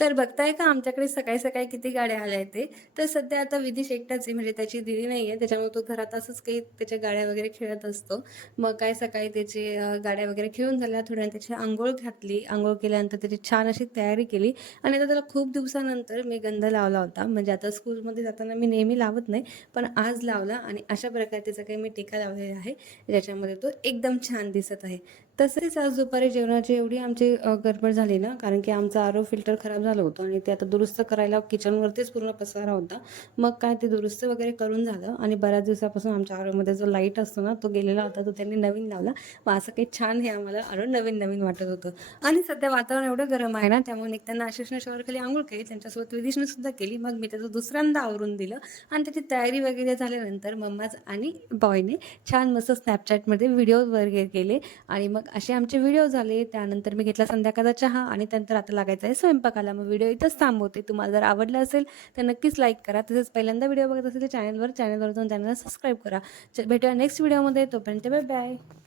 तर बघताय का आमच्याकडे सकाळी-सकाळी किती गाड्या आल्या आहेत ते. तर सध्या आता विदिश एकटाच आहे म्हणजे त्याची दीदी नाहीये. त्याच्यामुळे तो घरात असंच काही त्याच्या गाड्या वगैरे खेळत असतो. मग काय सकाळी त्याची गाड्या वगैरे खेळून झाल्या. थोड्या वेळाने त्याची अंघोळ घातली. अंघोळ केल्यानंतर त्याची छान अशी तयारी केली आणि आता त्याला खूप दिवसानंतर मी गंध लावला होता. म्हणजे आता स्कूलमध्ये जाताना मी नेहमी लावत नाही, पण आज लावला आणि अशा प्रकारे त्याचा काही मी टीका लावलेला आहे, ज्याच्यामध्ये तो एकदम छान दिसत आहे. तसेच आज दुपारी जेवणाची एवढी आमची गडबड झाली ना, कारण की आमचा आरो फिल्टर खराब झालं होतं आणि ते आता दुरुस्त करायला किचनवरतीच पूर्ण पसारा होता. मग काय ते दुरुस्त वगैरे करून झालं आणि बऱ्याच दिवसापासून आमच्या आरोमध्ये जो लाईट असतो ना, तो गेलेला होता. तो त्यांनी नवीन लावला. मग असं काही छान हे आम्हाला आरो नवीन-नवीन वाटत होतं. आणि सध्या वातावरण एवढं गरम आहे ना, त्यामुळे निघताना आशिषने शॉवरखाली अंघोळ केली. त्यांच्यासोबत विदिशने सुद्धा केली. मग मी त्याचं दुसऱ्यांदा आवरून दिलं आणि त्याची तयारी वगैरे झाल्यानंतर मम्माच आणि बॉयने छान मस्त Snapchatमध्ये व्हिडिओ वगैरे केले आणि मग असे आमचे व्हिडिओ झाले. त्यानंतर मी घेतला संध्याकाळचा चहा आणि त्यानंतर आता लागायचं आहे स्वयंपाकाला. मग व्हिडिओ इथंच थांबवते. तुम्हाला जर आवडला असेल तर नक्कीच लाईक करा. तसेच पहिल्यांदा व्हिडिओ बघत असेल तर चॅनलवर जाऊन चॅनलला सबस्क्राईब करा. भेटूया नेक्स्ट व्हिडिओमध्ये. तोपर्यंत बाय बाय.